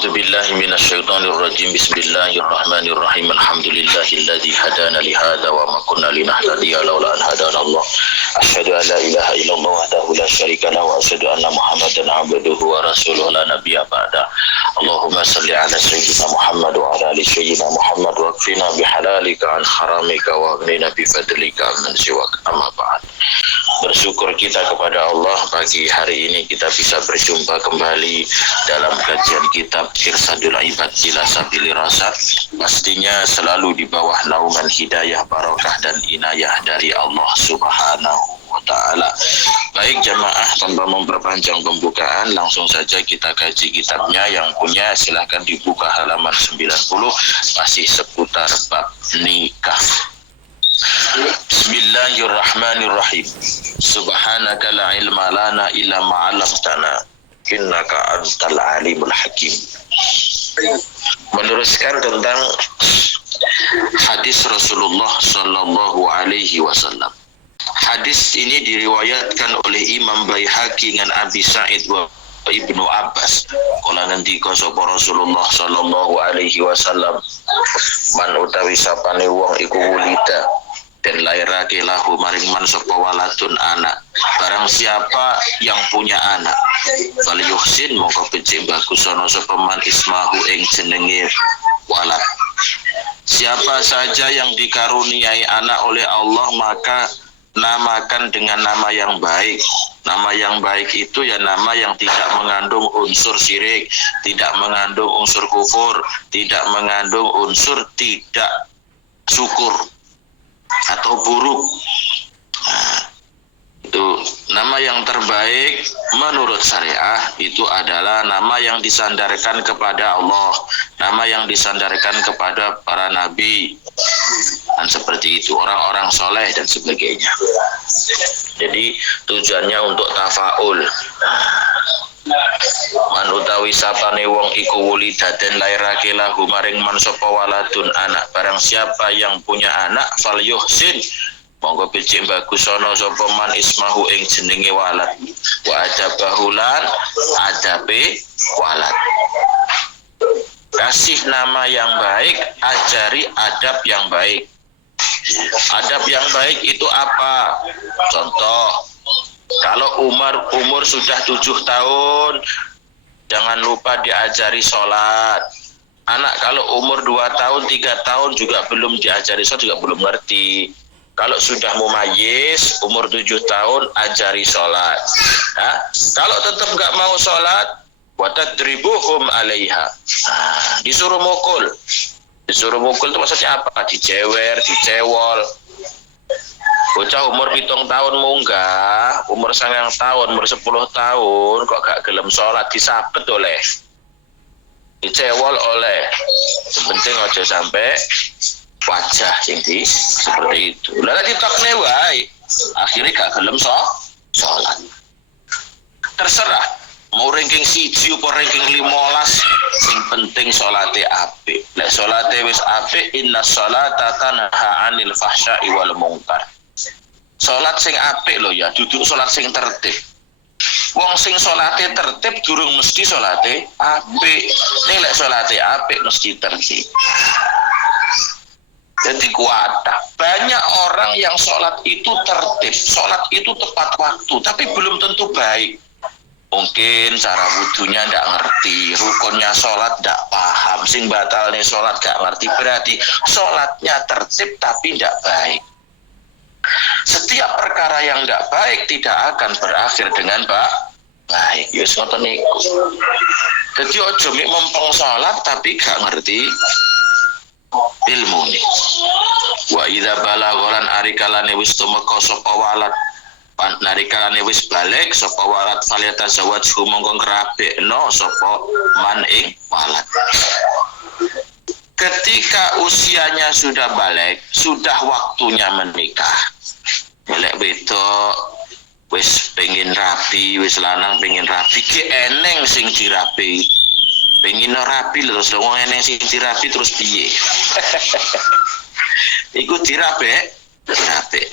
أعوذ بالله من الشيطان الرجيم بسم الله الرحمن الرحيم الحمد لله الذي هدانا لهذا وما كنا لنهتدي لولا أن هدانا الله أشهد أن لا إله إلا الله وحده لا شريك له وأشهد أن محمدا عبده ورسوله لا نبي بعده اللهم صل على سيدنا محمد وعلى آل سيدنا محمد واكفنا بحلالك عن حرامك واغننا بفضلك عمن سواك أما بعد. Bersyukur kita kepada Allah, pagi hari ini kita bisa berjumpa kembali dalam kajian kitab Irsadul Ibad ila Sabili Rasyad, pastinya selalu di bawah naungan hidayah, barokah dan inayah dari Allah Subhanahu wa ta'ala. Baik jamaah, tanpa memperpanjang pembukaan, langsung saja kita kaji kitabnya. Yang punya silahkan dibuka halaman 90, masih seputar bab nikah. Bismillahirrahmanirrahim. Subhanaka la ilma lana illa ma 'allamtana innaka antal alimul hakim. Meneruskan tentang hadis Rasulullah sallallahu alaihi wasallam. Hadis ini diriwayatkan oleh Imam Baihaqi dengan Abi Sa'id wa Ibnu Abbas. Kala ngendika sapa Rasulullah sallallahu alaihi wasallam, man utawi sapane wong iku wulida dan lairake lahu maring man sapa waladun anak, barang siapa yang punya anak fal yuhsin mongko becik bagus ana sapa man ismahu ing jenenge walad. Siapa saja yang dikaruniai anak oleh Allah maka namakan dengan nama yang baik. Nama yang baik itu ya nama yang tidak mengandung unsur syirik, tidak mengandung unsur kufur, tidak mengandung unsur tidak syukur atau buruk. Nah, itu nama yang terbaik menurut syariah itu adalah nama yang disandarkan kepada Allah, nama yang disandarkan kepada para nabi, dan seperti itu orang-orang soleh dan sebagainya. Jadi tujuannya untuk tafaul. Man utawi sapane wong iku wulidaden lairake lahu maring man sapa waladun anak, barang siapa yang punya anak fal yuhsin monggo becik bagus ana sapa man ismahu ing jenenge walad wa adabahu lan adabe walad. Kasih nama yang baik, ajari adab yang baik. Adab yang baik itu apa? Contoh, kalau umur sudah 7 tahun, jangan lupa diajari sholat. Anak kalau umur 2 tahun, 3 tahun juga belum diajari sholat, juga belum ngerti. Kalau sudah mumayyiz, umur 7 tahun, ajari sholat. Nah, kalau tetap nggak mau sholat, watadribuhum alaiha. Disuruh mukul. Disuruh mukul itu maksudnya apa? Dicewer, dicewol. Bocah umur 7 tahun munggah, umur 9 tahun, umur 10 tahun kok gak gelem sholat, disabet oleh, dicewol oleh. Penting aja sampai wajah sing di seperti itu. Lah ditokne wae, akhirnya gak gelem sholat. Terserah mau ranking 1 apa ranking 15, sing penting salate apik. Lek salate wis apik, inna sholata tanha 'anil fahsya'i wal munkar. Salat sing apik lho ya, duduk salat sing tertib. Wong sing salate tertib durung mesti salate apik. Nek lek salate apik mesti tertib. Jadi kuatah. Banyak orang yang salat itu tertib, salat itu tepat waktu, tapi belum tentu baik. Mungkin cara wudunya ndak ngerti, rukunnya sholat ndak paham, sing batalnya sholat gak ngerti, berarti sholatnya tertib tapi ndak baik. Setiap perkara yang ndak baik tidak akan berakhir dengan baik. Yes, ngoten niku. Jadi ojo mik mempeng sholat tapi gak ngerti ilmu nih. Wa idza balagholan arikalane wis tumeka sapa walad, narikalane wis balik sapa walad faliyata zawajhu mongko ngrabekno sapa man ing walad. Ketika usianya sudah balik, sudah waktunya menikah. Lek wedok wis pengin rapi, wis lanang pengin rapi, ki eneng sing dirapi. Pengin rapi terus wong eneng sing dirapi terus piye? Iku dirapek.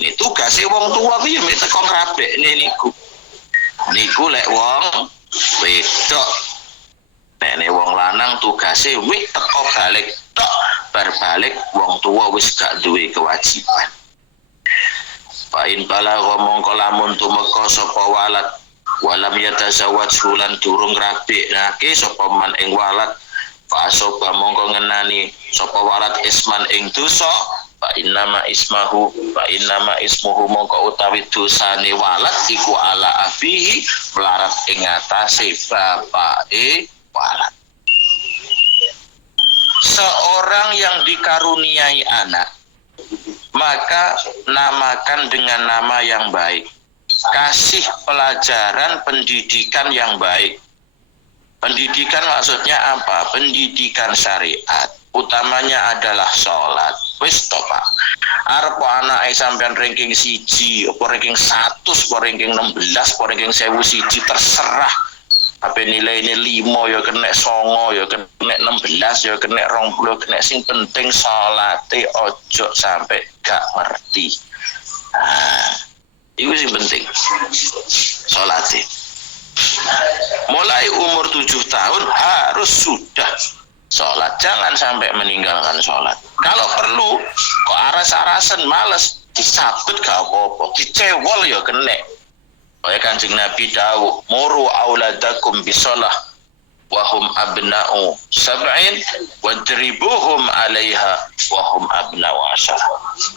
Ini tugasnya wong tua kuwi ya mek teko ngrabekne niku. Niku lek wong wedok. Nek wong lanang tugase wis teko balik tok, bar balik wong tua wis gak duwe kewajiban. Pain balagha mongko lamun tumeka sapa walad walam yatazawwaj hulan durung rabekake sapa man ing walad fasoba mongko ngenani sapa walad isman ing dosa fa innama ismuhu mongko utawi dosane walad iku ala abihi melarat ing atase bapake walad. Seorang yang dikaruniai anak maka namakan dengan nama yang baik, kasih pelajaran pendidikan yang baik. Pendidikan maksudnya apa? Pendidikan syariat, utamanya adalah sholat. Wis to Pak, arep anake sampean ranking 1, apa ranking 100, apa ranking 16, apa ranking 1000 siji terserah. Apa nilai ini 5 ya kena 9 ya kena 16 ya kena 20 kena, sing penting salate ojo sampai gak ngerti. Itu sing penting salate. Mulai umur 7 tahun harus sudah sholat, jangan sampai meninggalkan sholat. Kalau perlu kok aras-arasan males disabet gak apa-apa, dicewol ya kena. Oleh Kanjeng Nabi dawuh, muru auladakum bisalah wa hum abna'u sab'in wadribuhum 'alaiha wa hum abna'u 'ashar.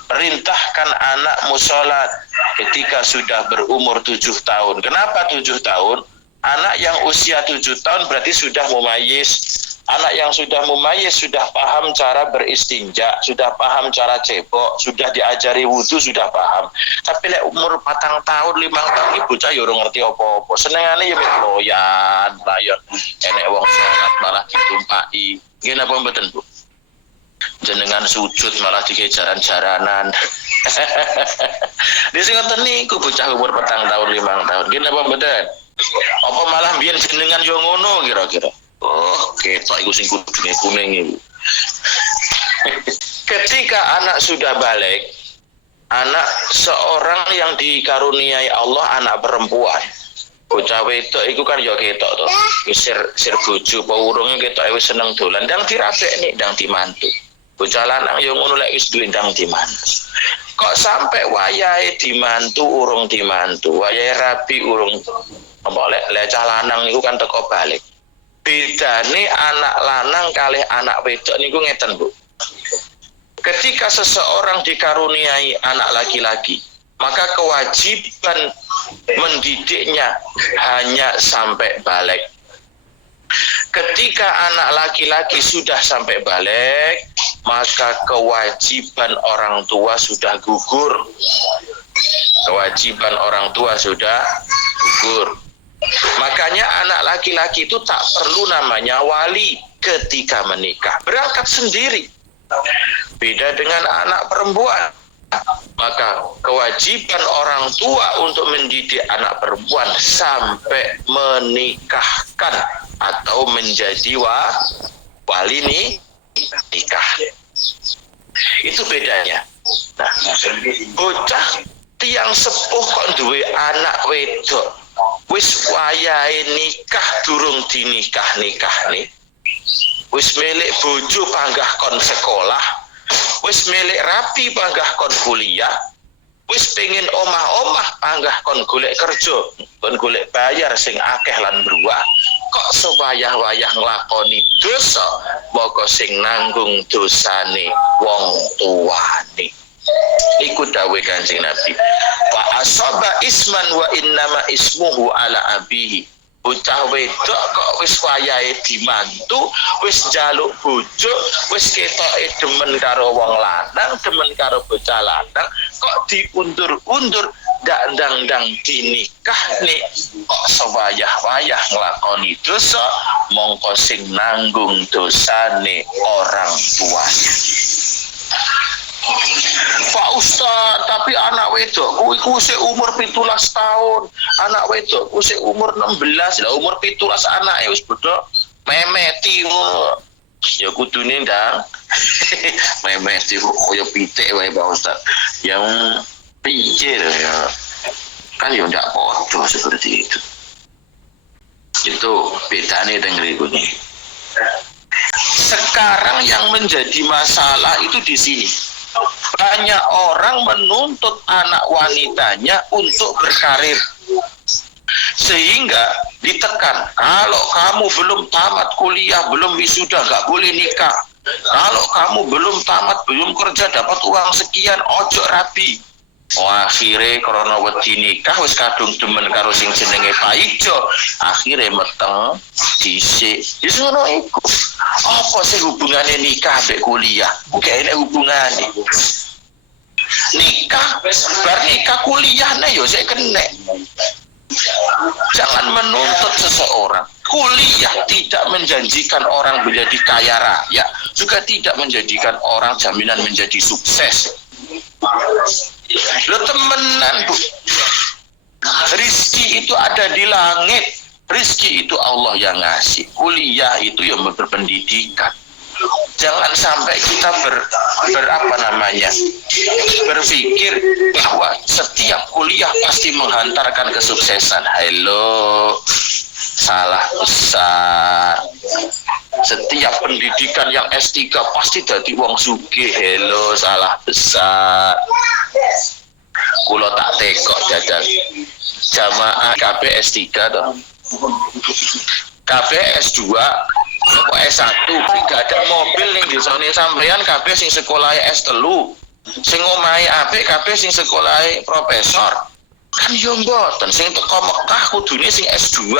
Perintahkan anakmu salat ketika sudah berumur 7 tahun. Kenapa 7 tahun? Anak yang usia 7 tahun berarti sudah mumayyiz. Anak yang sudah mumayyiz sudah paham cara beristinja, sudah paham cara cebok, sudah diajari wudu, sudah paham. Tapi lek umur 4 tahun, 5 tahun ibu bocah yo ora ngerti apa-apa. Senengane yo loyan, layon. Enek wong salat malah ditumpaki. Nggih napa mboten, Bu? Jenengan sujud malah dikejaran-jaranan. Di sing ngoten niku bocah umur 4 tahun, 5 tahun. Nggih napa mboten? Apa malah biyen jenengan yo ngono kira-kira? Oh, ketok iku sing kudune kuning iku. Ketika anak sudah balik, anak seorang yang dikaruniai Allah anak perempuan. Bocah wedok iku kan ya ketok to. Sir bojo apa urunge ketok wis seneng dolan, ndang dirapekne, ndang dimantu. Bocah lanang ya ngono lek wis duwe ndang dimantu. Kok sampai wayahe dimantu urung dimantu, wayahe rabi urung apa lek cah lanang niku kan teko balik. Bedane anak lanang kalih anak wedok niku ngeten, Bu. Ketika seseorang dikaruniai anak laki-laki, maka kewajiban mendidiknya hanya sampai balik. Ketika anak laki-laki sudah sampai balik, maka kewajiban orang tua sudah gugur. Kewajiban orang tua sudah gugur. Makanya anak laki-laki itu tak perlu namanya wali ketika menikah, berangkat sendiri. Beda dengan anak perempuan. Maka kewajiban orang tua untuk mendidik anak perempuan sampai menikahkan atau menjadi wali nikah. Itu bedanya. Nah, bocah tiang sepuh kok duwe anak wedok wis wayahe nikah durung dinikah-nikahne, wis milik bojo panggah kon sekolah, wis milik rapi panggah kon kuliah, wis pengen omah-omah panggah kon golek kerja, kon golek bayar sing akeh lan bruwah. Kok sewayah-wayah nglakoni dosa, moko sing nanggung dosane wong tuane. Iku dawuh Kanjeng Nabi. Wa asaba isman wa innama ismuhu ala abihi. Bocah wedok kok wis wayahe dimantu, wis njaluk bojo, wis ketoke demen karo wong lanang, demen karo bocah lanang, kok diundur-undur ndak ndang-ndang dinikahne, kok sewayah-wayah nglakoni dosa, mongko sing nanggung dosane orang tuanya. Pak Ustaz, tapi anak wedok kuwi sik umur 17 tahun. Anak wedok kuwi sik umur 16. Lah umur 17 anake wis bodho memeti ngono. Ya kudune ndang memeti koyo pitik wae Pak Ustaz. Yang piye ya. Kan ya ndak podo seperti itu. Itu bedane teng ngriku nih. Sekarang yang menjadi masalah itu di sini. Banyak orang menuntut anak wanitanya untuk berkarir. Sehingga ditekan, kalau kamu belum tamat kuliah, belum wisuda, nggak boleh nikah. Kalau kamu belum tamat, belum kerja, dapat uang sekian, ojo rabi. Akhirnya karena wedi nikah wis kadung demen karo sing jenenge paijo, akhirnya meteng dhisik. Wis ngono iku. Apa sih hubungannya nikah mbek kuliah? Gak enek hubungane. Nikah, bar nikah kuliahnya yo sik kena. Jangan menuntut seseorang. Kuliah tidak menjanjikan orang menjadi kaya raya, juga tidak menjadikan orang jaminan menjadi sukses. Lo temenan, Bu. Rizki itu ada di langit. Rizki itu Allah yang ngasih. Kuliah itu yang berpendidikan. Jangan sampai kita berpikir bahwa setiap kuliah pasti menghantarkan kesuksesan. Halo, salah besar. Setiap pendidikan yang S3 pasti jadi wong sugih. Halo, salah besar. Kulo tak tekok dadal jamaah KB S3 toh. KB S2 kok S1 gak ada mobil ning desane sampeyan KB sing sekolah S3. Sing omahe apik KB sing sekolah profesor. Kan yo mboten sing teko Mekah kudune sing S2.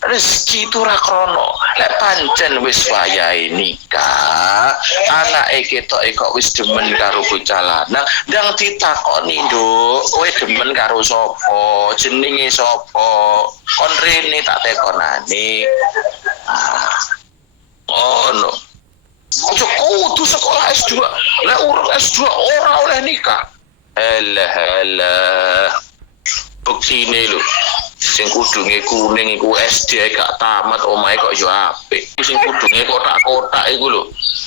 Rezeki itu rakrono. Lek pancen wis wayahe nikah, anake ketok kok wis demen karo bocah lanang, ndang ditakoni, Nduk, kowe demen karo sapa? Jenenge sapa? Kon rene tak tekonane. Oh no. Ojo kudu sekolah S2. Lek urung S2 ora oleh nikah. Alah. Buktine lho. Sing kudunge kuning iku SD gak tamat, omahe kok yo apik. Sing kudunge kotak-kotak iku lho.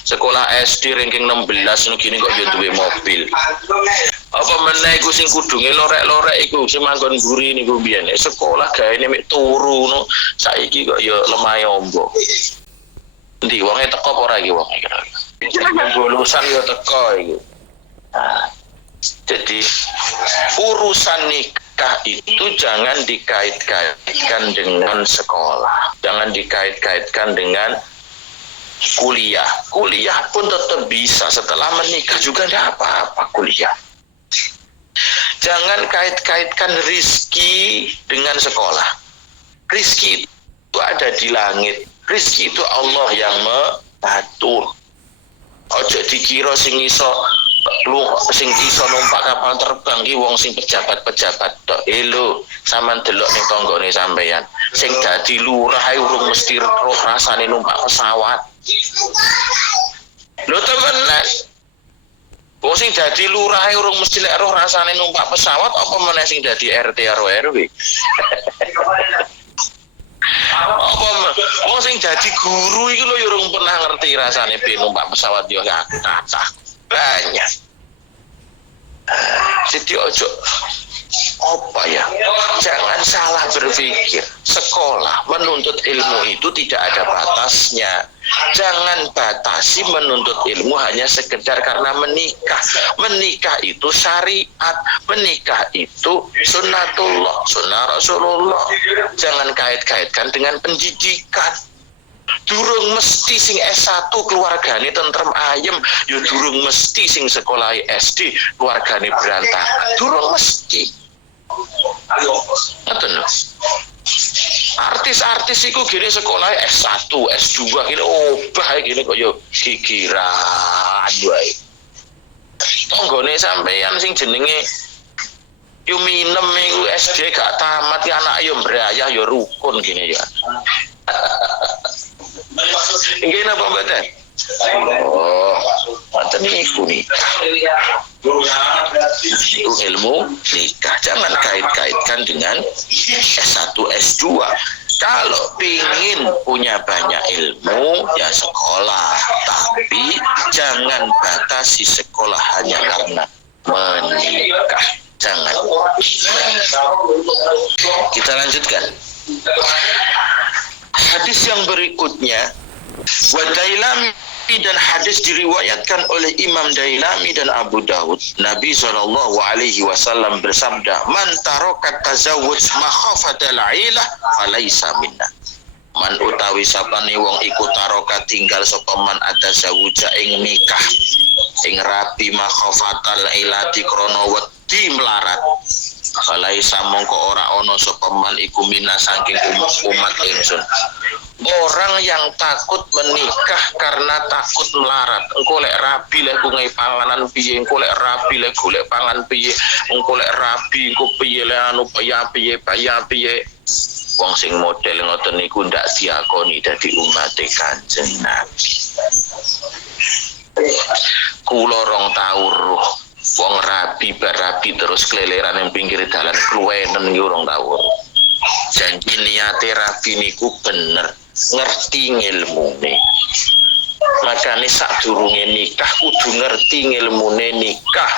Sekolah SD ranking 16 ngono gini kok yo duwe mobil. Apa meneh iku sing kudunge lorek-lorek iku sing manggon mburi niku biyen. Sekolah gaene mek turu ngono. Saiki kok yo lemah ombo. Endi wonge teko apa ora iki wonge kira-kira. Lulusan yo teko iku. Jadi urusan nikah itu jangan dikait-kaitkan dengan sekolah, jangan dikait-kaitkan dengan kuliah. Kuliah pun tetap bisa, setelah menikah juga tidak apa-apa kuliah. Jangan kait-kaitkan rizki dengan sekolah. Rizki itu ada di langit, rizki itu Allah yang mengatur. Ojo dikira sing iso numpak kapal terbang ki wong sing pejabat-pejabat tok. Lho, sampean delok ning tanggane sampeyan. Sing dadi lurah ae urung mesti roh rasane numpak pesawat. Lho temenan. Wong sing dadi lurah ae urung mesti lek roh rasane numpak pesawat, apa meneh sing dadi RT karo RW. Wong sing dadi guru iki lho urung pernah ngerti rasane numpak pesawat yo kathah. Banyak. Jadi ojo apa ya, jangan salah berpikir. Sekolah menuntut ilmu itu tidak ada batasnya. Jangan batasi menuntut ilmu hanya sekedar karena menikah. Menikah itu syariat, menikah itu sunnatullah, sunnah Rasulullah. Jangan kait-kaitkan dengan pendidikan. Durung mesti sing S1 keluargane tentrem ayem, ya durung mesti sing sekolah SD keluargane berantakan. Durung mesti. Ngoten lho. Artis-artis iku gini sekolah S1, S2 gini obah gini kok yo gigiran wae. Tanggane sampeyan sing jenenge yo minem iku SD gak tamat ya anak yo mbrayah yo rukun gini ya. Nggih napa mboten? Oh, mboten niku nih. Itu ilmu nikah. Jangan kait-kaitkan dengan S1, S2. Kalau ingin punya banyak ilmu, ya sekolah. Tapi jangan batasi sekolah hanya karena menikah. Jangan. Kita lanjutkan. Hadis yang berikutnya, wa Dailami, dan hadis diriwayatkan oleh Imam Dailami dan Abu Dawud. Nabi SAW bersabda, man tarokat tazawwuj makhafatal ailah falaysa minna. Man utawi sapane wong iku taroka tinggal sapa man atazawuja ing nikah ing rabi makhafatal ilati krana wedi melarat. Falaysa mongko ora ana sapa man iku minna saking umat ingsun. Orang yang takut menikah karena takut melarat. Engko lek rabi lek ku ngai panganan piye, engko lek rabi lek golek pangan piye, engko lek rabi engko piye lek anu piye. Wong sing model ngoten niku ndak diakoni dadi umat Kanjeng Nabi. Kula rong tau roh wong rabi barabi terus keleleran ning pinggir dalan kluwenen iki rong tau. Janji niate rabi niku bener, ngerti ngilmune. Makane sadurunge nikah kudu ngerti ngilmune nikah.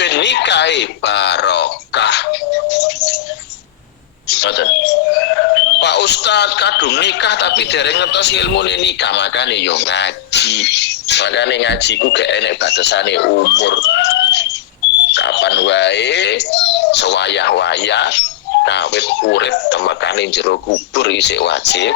Ben nikahe barokah. Ngoten. Pak Ustadz kadung nikah tapi dereng ngertos ilmune nikah, makane yo ngaji. Makane ngaji ku gak enek batasane umur. Kapan wae sewayah-wayah kawit urip temakane jero kubur isih wajib.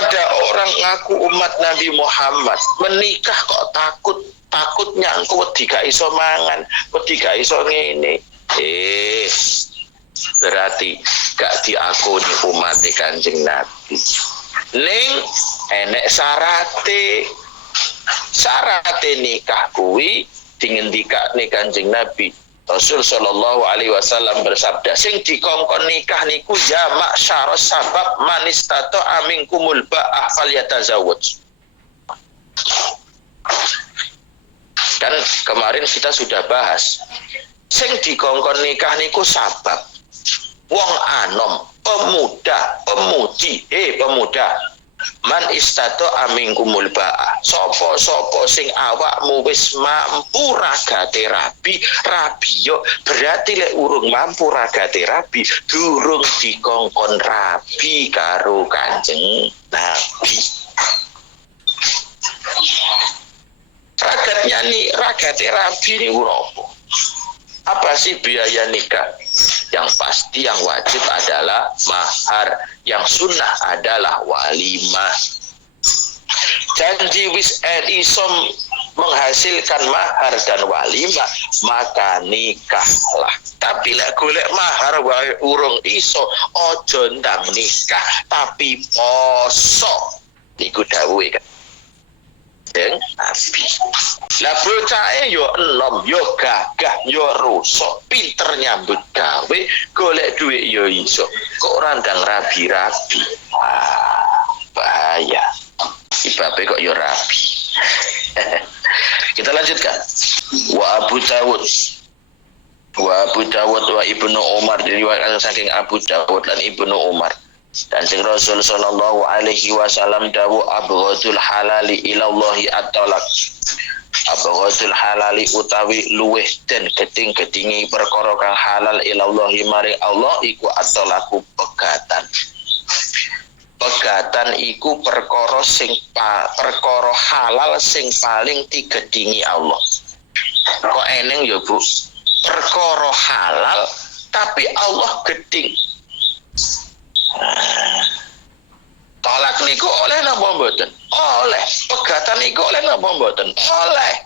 Ada orang ngaku umat Nabi Muhammad menikah kok takutnya engko wedi gak iso mangan, wedi gak iso ngene. Berarti gak diakoni umat Kanjeng Nabi. Ning enek syarate nikah kuwi dingendikane Kanjeng Nabi. Rasul sallallahu alaihi wasallam bersabda, sing dikongkon nikah niku ya ma'syaras sabab man istata'a minkumul ba'ah falyatazawwaj. Kan kemarin kita sudah bahas, sing dikongkon nikah niku sabab wong anom, pemuda, pemuda. Man istato amingkumul ba'ah. Sopo sing awakmu wis mampu ragate rabi yo berarti lek urung mampu ragate rabi durung dikongkon rabi karo Kanjeng Nabi. Ragate rabi ni uropo. Apa sih biaya nikah? Yang pasti yang wajib adalah mahar, yang sunnah adalah walimah. Janji wis iso menghasilkan mahar dan walimah, maka nikahlah. Tapi lek golek mahar wae urung iso, ojo ndang nikah, tapi poso. Iku dawuhe Nabi. Lah bocahe yo enom, yo gagah, yo rusuk, pinter nyambut gawe, golek duit yo iso. Kok ora ndang rabi-rabi. Bahaya. Ibabe kok yo rabi. Kita lanjutkan. Wa Abu Dawud wa Ibnu Umar, diriwayatkan saking Abu Dawud dan Ibnu Umar. Dan sing Rasul sallallahu alaihi wasallam dawuh abghadul halali ilallahi at-talaq. Abghadul halali utawi luweh den geding-gedingi perkara kang halal ilallahi maring Allah iku at-talaqu pegatan. Pegatan iku perkara halal sing paling digedingi Allah. Kok eneng ya Bu? Perkara halal tapi Allah geding. Tolak niku oleh napa mboten? Oleh. Pegatan niku oleh napa mboten? Oleh.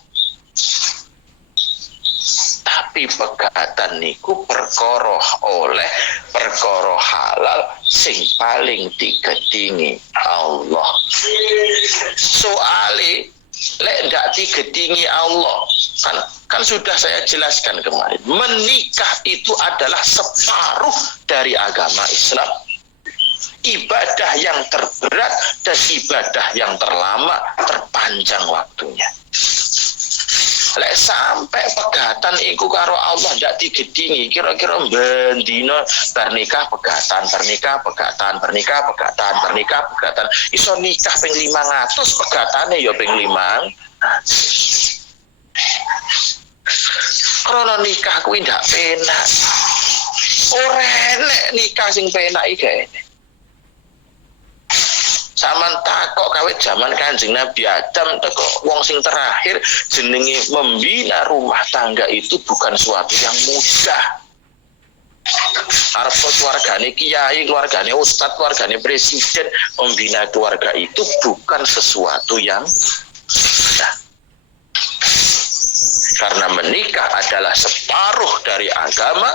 Tapi pegatan niku perkara oleh, perkara halal sing paling digedingi Allah. Soale lek ndak digedingi Allah, kan sudah saya jelaskan kemarin. Menikah itu adalah separuh dari agama Islam. Ibadah yang terberat dan ibadah yang terpanjang waktunya. Lek sampai pegatan iku karo Allah ndak digedingi, kira-kira bendina pernikah pegatan, iso nikah ping 500 pegatane ya ping 5. Krana nikah kuwi ndak penak. Ora enek nikah sing penak iki gak. Saman takok kawit zaman Kanjeng Nabi Adam teko wong sing terakhir jenenge membina rumah tangga itu bukan suatu yang mudah. Arep keluargane kiai, keluargane ustadz, keluargane presiden, membina keluarga itu bukan sesuatu yang mudah. Karena menikah adalah separuh dari agama,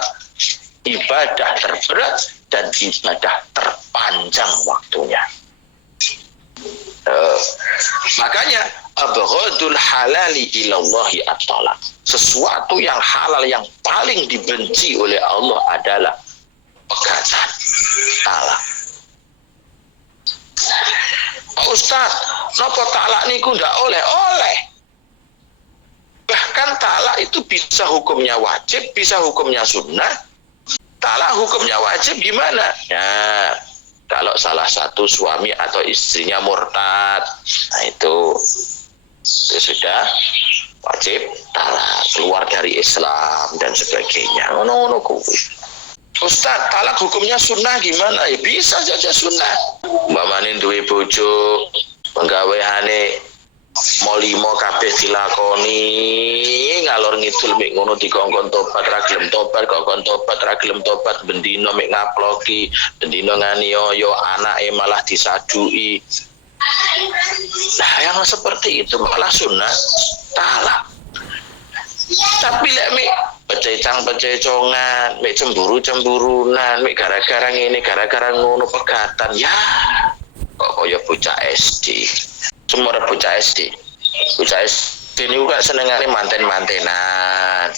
ibadah terberat dan ibadah terpanjang waktunya. Makanya abghadul halali ilallahi at-talaq. Sesuatu yang halal yang paling dibenci oleh Allah adalah pegatan, talak. Pak Ustaz, napa talak niku ndak oleh? Bahkan talak itu bisa hukumnya wajib, bisa hukumnya sunnah. Talak hukumnya wajib gimana? Ya, kalau salah satu suami atau istrinya murtad, nah itu sudah wajib talak, keluar dari Islam dan sebagainya. Ngono kuwi. Ustaz, talak hukumnya sunnah gimana? Ya bisa saja sunnah. Umpamane duwe bojo, penggawehane molimo kabeh dilakoni ngalor ngidul mek ngono dikongkon tobat ra gelem tobat ra gelem tobat bendino mek ngaploki bendino nganiaya anake malah disadui. Nah yang seperti itu malah sunat talak. Tapi lek mek pececang-pececongan, mek cemburu-cemburunan, mek gara-gara ngene gara-gara ngono pegatan ya kok kaya bocah SD. Semua bocah SD. Bocah SD ini juga senengane manten-mantenan.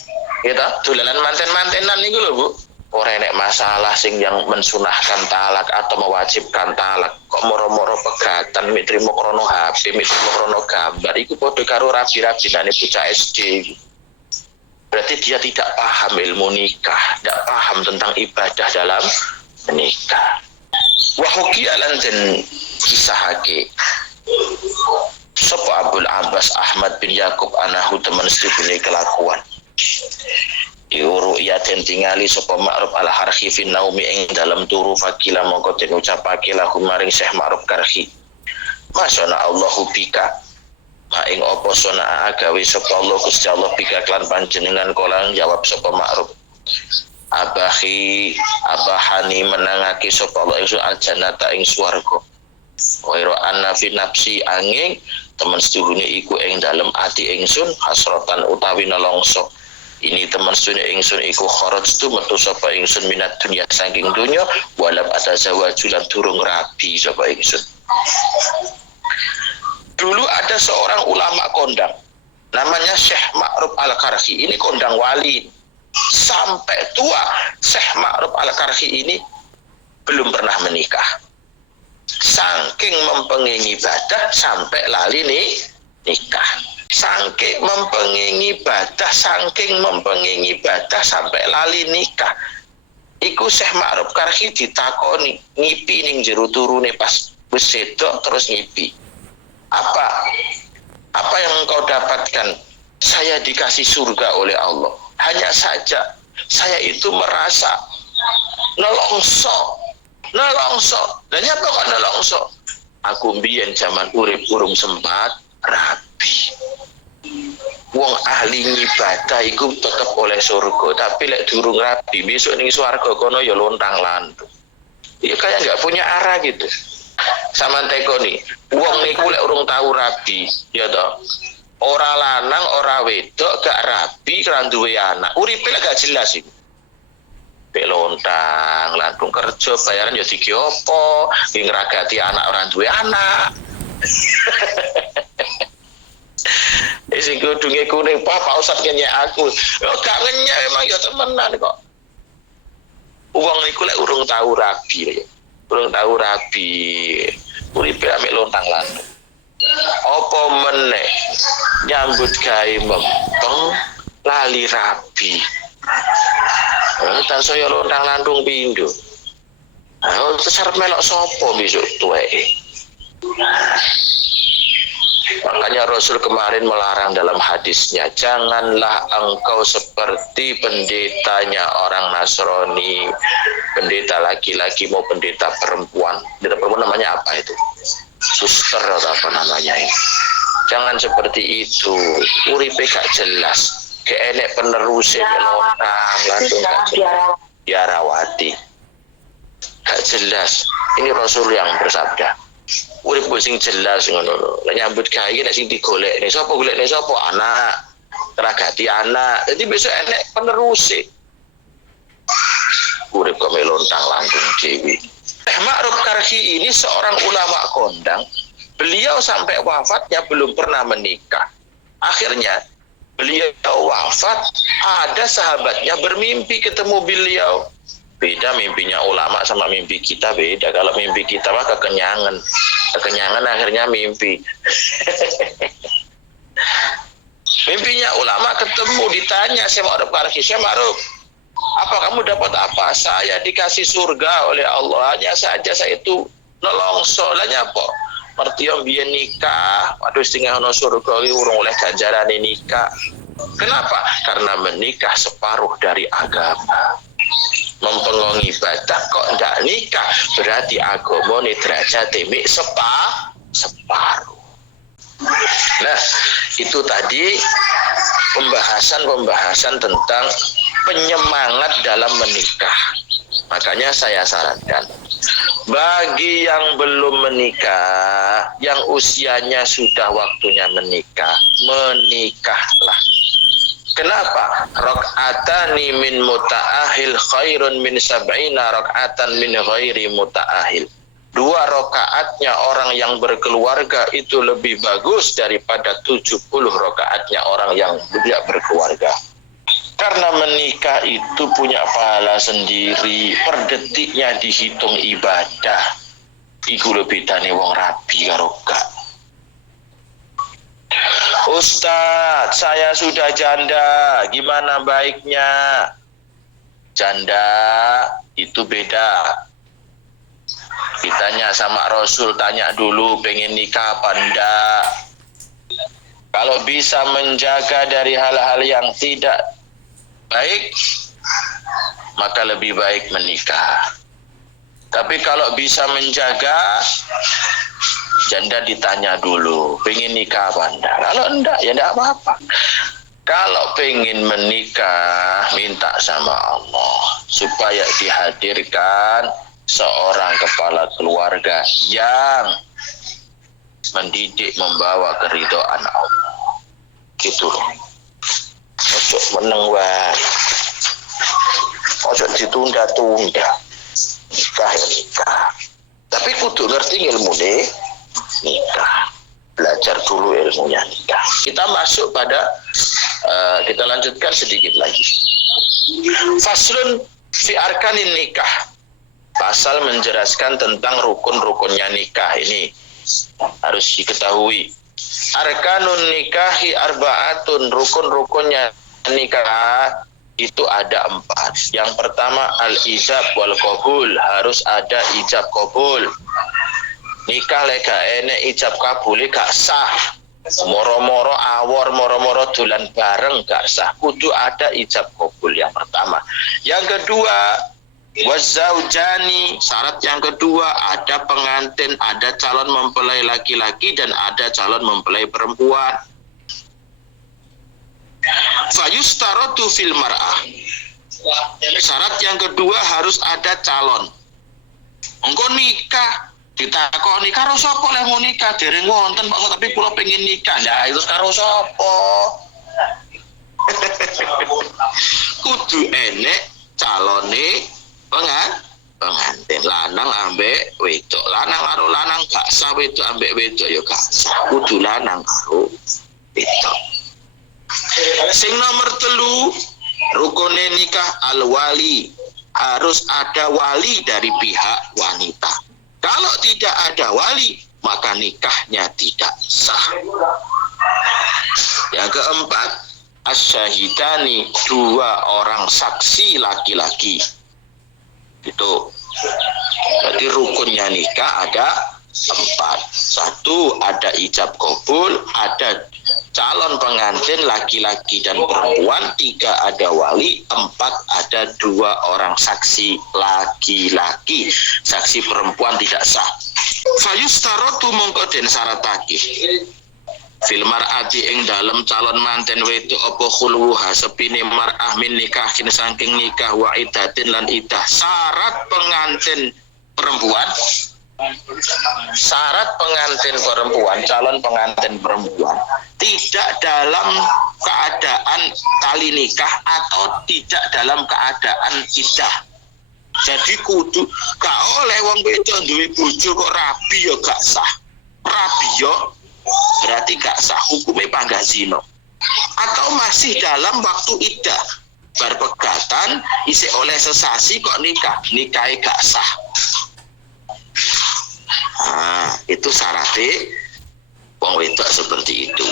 Gitu, dolanan manten-mantenan niku lho, Bu. Ora enek masalah sing yang mensunahkan talak atau mewajibkan talak. Kok moro-moro pegatan mik trimo krono HP, mik trimo krono gambar iku padha karo rabi-rabinane bocah SD. Berarti dia tidak paham ilmu nikah, tidak paham tentang ibadah dalam menikah. Wa hukiya lan den kisahake sapa Abdul Abbas Ahmad bin Yakub anahu teman stibune kelakuan diuru ya den tingali sapa Ma'ruf al-Harhi fin naumi ing dalam turu fakila mongko den ucapake lahu maring Syekh Ma'ruf Karhi masana Allahu bika ma ing apa sona agawe sapa Allah Gusti Allah bika klan panjenengan kolang jawab sapa Ma'ruf abahani menangake sapa Allah ingsun aljannata ing swarga wairo anna fi nafsi angin teman setuhune iku ing dalem ati ingsun hasratan utawi nelongso ini teman setuhune ingsun iku kharajtu metu sapa ingsun minat dunya saking dunya walam atazawajulan durung rabi sapa ingsun. Dulu ada seorang ulama kondang namanya Syekh Ma'ruf Al-Karhi, ini kondang wali sampai tua. Syekh Ma'ruf Al-Karhi ini belum pernah menikah. Saking mempengengi ibadah sampai lali nikah. Saking mempengengi ibadah sampai lali nikah. Iku Syekh Ma'ruf Karhi ditakoni ngipi ning jero turune pas wis sedok terus ngipi. Apa yang engkau dapatkan? Saya dikasih surga oleh Allah. Hanya saja saya itu merasa nelongso. Dan nyapa kok nelongso? Aku mbiyen zaman urip urung sempat rabi. Wong ahli ibadah iku tetep oleh surga, tapi lek durung rabi besok ning swarga kono ya lontang-lantung. Ya kayak enggak punya arah gitu. Saman tekoni, wong niku lek urung tau rabi, ya toh. Ora lanang, ora wedok, gak rabi, kan duwe anak. Uripe lek gak jelas iku. Lontang, lantung kerja, bayaran ya diki opo, ngragati anak orang duwe anak. Sing kudunge kuning Pak Ustaz ngenyek aku. Ya gak ngenyek memang ya temenan kok. Wong niku lek urung tau rabi. Uripe ame lontang lantung. Apa meneh nyambut gawe mempeng lali rabi. Dan saya lontang lantung pindho. Terus arep melok sapa besok tuweke. Makanya Rasul kemarin melarang dalam hadisnya, janganlah engkau seperti pendetanya orang Nasrani, pendeta laki-laki mau pendeta perempuan. Pendeta perempuan namanya apa itu? Suster atau apa namanya ini? Jangan seperti itu. Uripe gak jelas. Keenek penerusnya lontang, langsung gak jelas. Biarawati. Gak jelas. Ini Rasul yang bersabda. Urip sing jelas ngono. Lah nyambut gawe nek sing digolekne sapa golekne sapa anak. Teragati anak. Jadi besok enek peneruse. Urip kok melontang lantung dewi. Ma'ruf Karhi ini seorang ulama kondang. Beliau sampai wafatnya belum pernah menikah. Akhirnya beliau wafat, ada sahabatnya bermimpi ketemu beliau. Beda mimpinya ulama sama mimpi kita beda. Kalau mimpi kita mah kekenyangan. Kekenyangan akhirnya mimpi. Mimpinya ulama ketemu, ditanya Syekh Ma'ruf Karhi, Syekh Ma'ruf, apa kamu dapat apa? Saya dikasih surga oleh Allah. Hanya saja saya itu nolongso. Lah nyapa? Mertio biyen nikah, waduh setengah ono surga iki urung oleh ganjaran nikah. Kenapa? Karena menikah separuh dari agama. Mempengaruhi ibadah kok ndak nikah, berarti agama ini derajat temik separuh. Nah, itu tadi pembahasan tentang penyemangat dalam menikah. Makanya saya sarankan bagi yang belum menikah, yang usianya sudah waktunya menikah, menikahlah. Kenapa? Rakaatani min muta'ahil khairun min sab'ina rakaatan min ghairi muta'ahil. 2 rakaatnya orang yang berkeluarga itu lebih bagus daripada 70 rakaatnya orang yang tidak berkeluarga. Karena menikah itu punya pahala sendiri, per detiknya dihitung ibadah. Iku lebih tani wong rabi karo gak. Ustadz, saya sudah janda, gimana baiknya? Janda itu beda. Ditanya sama Rasul, tanya dulu pengen nikah apa enggak. Kalau bisa menjaga dari hal-hal yang tidak baik, maka lebih baik menikah. Tapi kalau bisa menjaga, janda ditanya dulu, pengen nikah apa enggak? Kalau enggak, ya enggak apa-apa. Kalau pengen menikah, minta sama Allah supaya dihadirkan seorang kepala keluarga yang mendidik, membawa keridhaan Allah. Gitu loh. Ojo meneng wae. Ojo ditunda-tunda. Nikah ya nikah. Tapi kudu ngerti ilmu deh. Nikah, belajar dulu ilmunya nikah. Kita masuk pada kita lanjutkan sedikit lagi. Faslun fi arkanin nikah. Pasal menjelaskan tentang rukun-rukunnya nikah ini harus diketahui. Arkanun nikahi arba'atun, rukun-rukunnya nikah itu ada 4. Yang pertama al-ijab wal qabul, harus ada ijab qabul. Nikah lega enek ijab kabul gak sah. Moro-moro awor, moro-moro dolan bareng gak sah. Kudu ada ijab kabul yang pertama. Yang kedua, wazaujani, syarat yang kedua ada pengantin, ada calon mempelai laki-laki dan ada calon mempelai perempuan. Fayustaratu fil mar'ah. Syarat yang kedua harus ada calon. Engko nikah ditakoni karo sapa lek mau nikah dereng wonten Pak, tapi kula pengen nikah. Lah itu karo sapa? Kudu enek calone pengantin lanang ambek wedok. Lanang karo lanang gak sah, wedok ambek wedok ya gak sah. Kudu lanang karo wedok. Sing nomor 3, rukune nikah al-wali, harus ada wali dari pihak wanita. Kalau tidak ada wali, maka nikahnya tidak sah. Yang keempat, asyahidani, 2 orang saksi laki-laki. Itu berarti rukunnya nikah ada 4. Satu, ada ijab kabul, ada calon pengantin laki-laki dan perempuan. Tiga, ada wali. Empat, ada 2 orang saksi laki-laki. Saksi perempuan tidak sah. Fayustarotu mongko den syaratake fil mar'ati ing dalem calon manten wedok apa khuluha sepine mar'ah min nikahin saking nikah wa iddatin lan iddah. Syarat pengantin perempuan, calon pengantin perempuan tidak dalam keadaan tali nikah atau tidak dalam keadaan iddah. Jadi kudu gak oleh wong wedok duwe bojo kok rabi ya gak sah. Rabi ya berarti gak sah, hukumnya panggah zina. Atau masih dalam waktu iddah, berpegatan isih oleh sesasi kok nikahnya gak sah. Nah, itu syaratnya wong wedok seperti itu.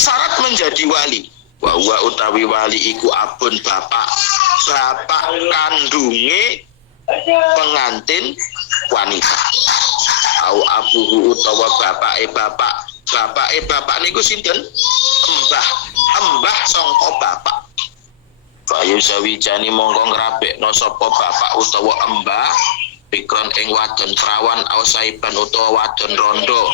Syarat menjadi wali, wa utawi wali iku abun bapak kandunge pengantin wanita. Au abuhu utawa bapak niku sinten? Embah sangka bapak. Bayu sawijani mongko ngrabekno sapa bapak utawa embah bikron ing wadon prawan au saiban utawa wadon rondo.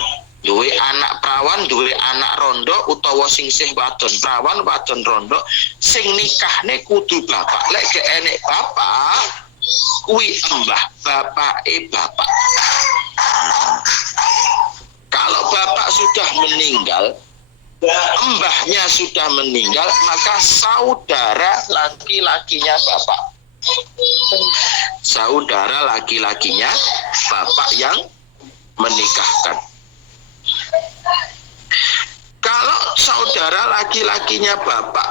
Duwe anak prawan, duwe anak rondo utawa sing wadon prawan, wadon rondo sing nikahne kudu bapak. Lek gak enek bapak kuwi embah bapake bapak. Kalau bapak sudah meninggal, embahnya sudah meninggal, maka saudara laki-lakinya bapak. Saudara laki-lakinya bapak yang menikahkan. Kalau saudara laki-lakinya bapak,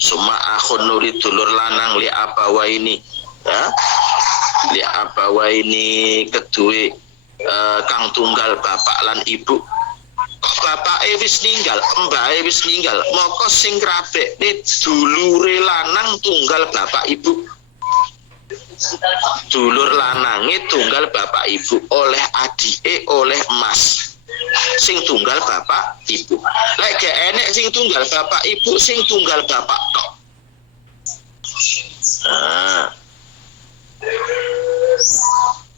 suma akhun nuri dulur lanang li abawa ini, ya? Li abawa ini kedue kang tunggal bapak lan ibu. Kok bapak wis ninggal, mbah wis ninggal, moko sing rabekne dulure lanang tunggal bapak ibu. Dulur lanange tunggal bapak ibu, oleh adike, oleh emas. Sing tunggal bapak ibu. Lek gak enek sing tunggal bapak ibu, sing tunggal bapak tok.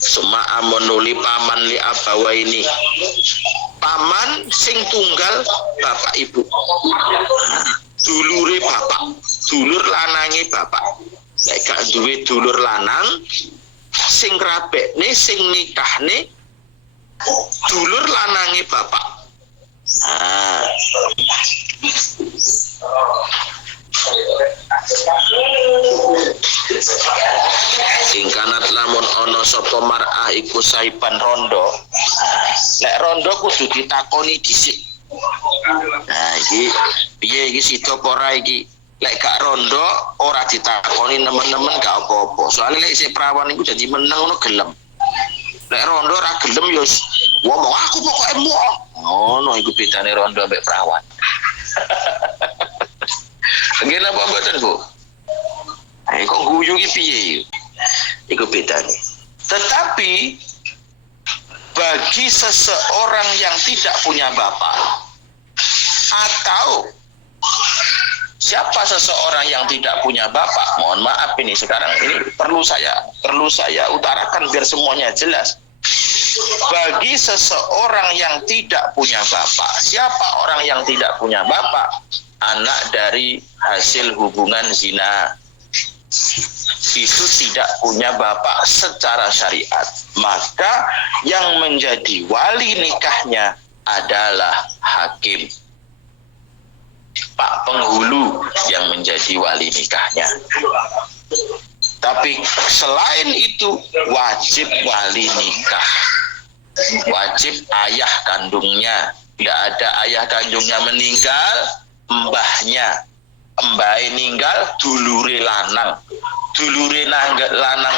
Suma amonuli paman li abawa ini. Paman sing tunggal bapak ibu. Dulure bapak, dulur lanange bapak. Lek gak duwe dulur lanang, sing rabekne, sing nikahne dulur lanange bapak. Ingkanat lamun ana sapa mar'ah iku saiban rondo. Nek rondo kudu ditakoni dhisik. Nah iki piye iki sida apa ora iki? Lek gak rondo ora ditakoni nemen-nemen gak apa-apa. Soale lek isih prawan iku dadi meneng ngono gelem. Lek rondo ora gelem ya ngomong aku pokoke muak. Ngono iku bedane rondo mbek prawan. Nggih napa mboten, Bu? Kok guyu iki piye? Iku bedane. Tetapi bagi seseorang yang tidak punya bapak atau siapa seseorang yang tidak punya bapak, mohon maaf ini sekarang ini perlu saya utarakan biar semuanya jelas. Bagi seseorang yang tidak punya bapak, siapa orang yang tidak punya bapak? Anak dari hasil hubungan zina itu tidak punya bapak secara syariat, maka yang menjadi wali nikahnya adalah hakim, pak penghulu yang menjadi wali nikahnya. Tapi selain itu wajib wali nikah, wajib ayah kandungnya. Tidak ada ayah kandungnya meninggal, mbahnya ninggal, dulure lanang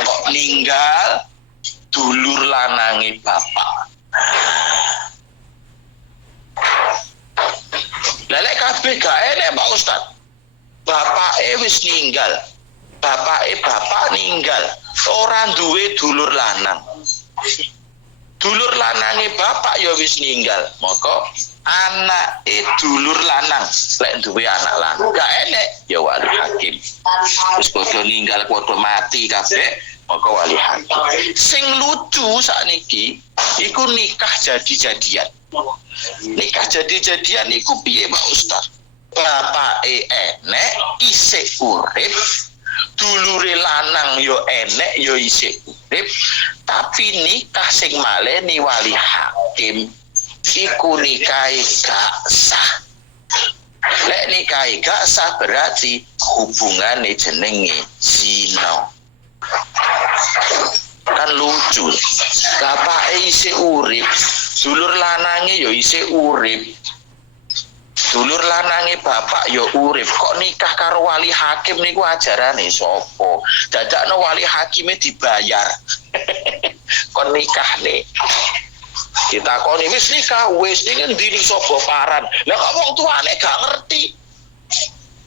kok ninggal, dulur lanange bapak. Lelek kabeh gak enek Pak Ustaz. Bapake wis ninggal. Bapak ninggal. ora duwe dulur lanang. Dulur lanange bapak ya wis ninggal, maka anake dulur lanang lek duwe anak lanang gak enek ya wali hakim. Wis padha ninggal padha mati kabeh, maka wali hakim. Sing lucu sakniki iku nikah jadi-jadian. Nikah jadi-jadian iku piye Pak Ustaz? Bapake enek isih urip, dulure lanang yo enek yo isih urip, tapi nikah sing maleni wali hakim iku nikahe gak sah. Lek nikahe gak sah berarti hubungane jenenge zina. Kan lucu, bapake isih urip, dulur lanange yo isih urip, dulur lanange bapak yo urip, kok nikah karo wali hakim niku ajarane sapa? Dadakno wali hakime dibayar. Kon nikah nih. Ditakoni wis nikah, wis ning endi sapa paran. Lah kok wong tuane gak ngerti.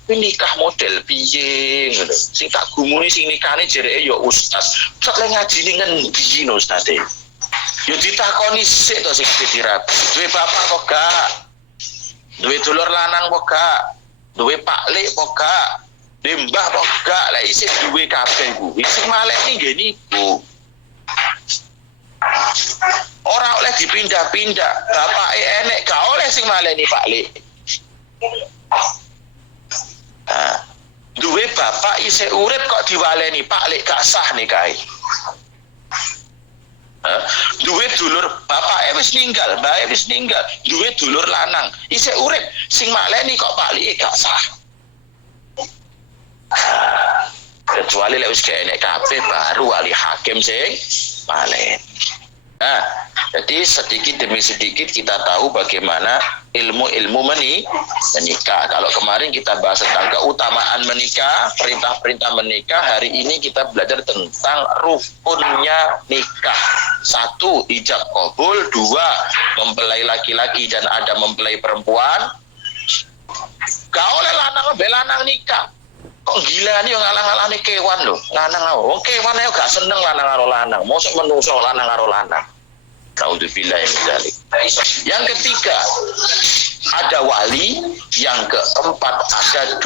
Nikah model piye ngono. Sing tak gumuni sing nikahane jereke ya ustaz. Ustaz le ngaji ning endi no ustaz e? Yo ditakoni sik to sing dirapi. Duwe bapak kok gak? Duwe dulur lanang kok gak? Duwe paklik kok gak? Duwe mbah kok gak? Lah isih duwe kabeh kuwi. Sing maleni nggih niku. Ora oleh dipindah-pindah. Bapake enek gak oleh sing maleni paklik. Duwe bapak isih urip kok diwaleni paklik gak sah nikahe. Duwe dulur bapake wis ninggal, mbahe wis ninggal, duwe dulur lanang isih urip, sing maleni kok paklike gak sah. Kecuali lek wis enek kabeh baru wali hakim sing maleni. Nah, jadi sedikit demi sedikit kita tahu bagaimana ilmu-ilmu menikah. Kalau kemarin kita bahas tentang keutamaan menikah, perintah-perintah menikah, hari ini kita belajar tentang rukunnya nikah. 1, ijab qabul. 2, mempelai laki-laki dan ada mempelai perempuan. Gak oleh lanang nikah. Kok gila nih ngalang-alang nih kewan loh, lanang wong kewan ayo gak seneng lanang karo lanang, mosok menungso lanang karo lanang. Naudzubillah min dzalik. Yang ketiga, ada wali. Yang keempat, ada 2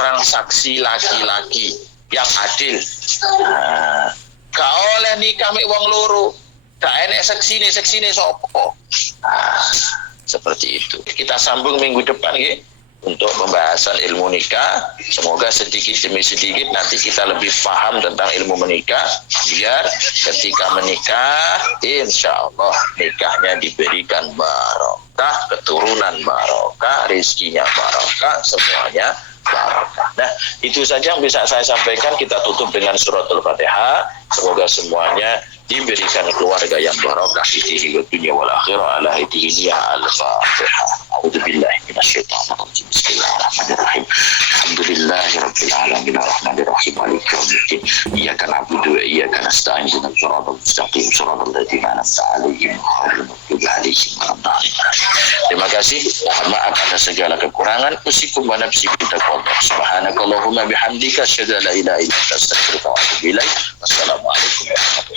orang saksi laki-laki yang adil. Gak oleh nikah mek wong loro, gak enek seksine sapa. Seperti itu. Kita sambung minggu depan nggih untuk pembahasan ilmu nikah. Semoga sedikit demi sedikit nanti kita lebih paham tentang ilmu menikah, biar ketika menikah insya Allah nikahnya diberikan barokah, keturunan barokah, rizkinya barokah, semuanya barokah. Nah, itu saja yang bisa saya sampaikan. Kita tutup dengan suratul Fatihah. Semoga semuanya diberikan keluarga yang barokah di dunia wal akhirah. Ala hadihi al-Fatihah. A'udzubillahi minasyaitonir rajim. Bismillahirrahmanirrahim. Alhamdulillahirabbil alamin arrahmanir rahim maliki yaumiddin. Iyyaka na'budu wa iyyaka nasta'in ihdinas siratal mustaqim siratal ladzina an'amta 'alaihim ghairil maghdubi 'alaihim waladdallin. Terima kasih. Mohon maaf atas segala kekurangan. Usikum wa nafsi bitaqwallah. Subhanakallahumma bihamdika asyhadu an la ilaha illa anta astaghfiruka wa atubu ilaik. Wassalamualaikum warahmatullahi wabarakatuh.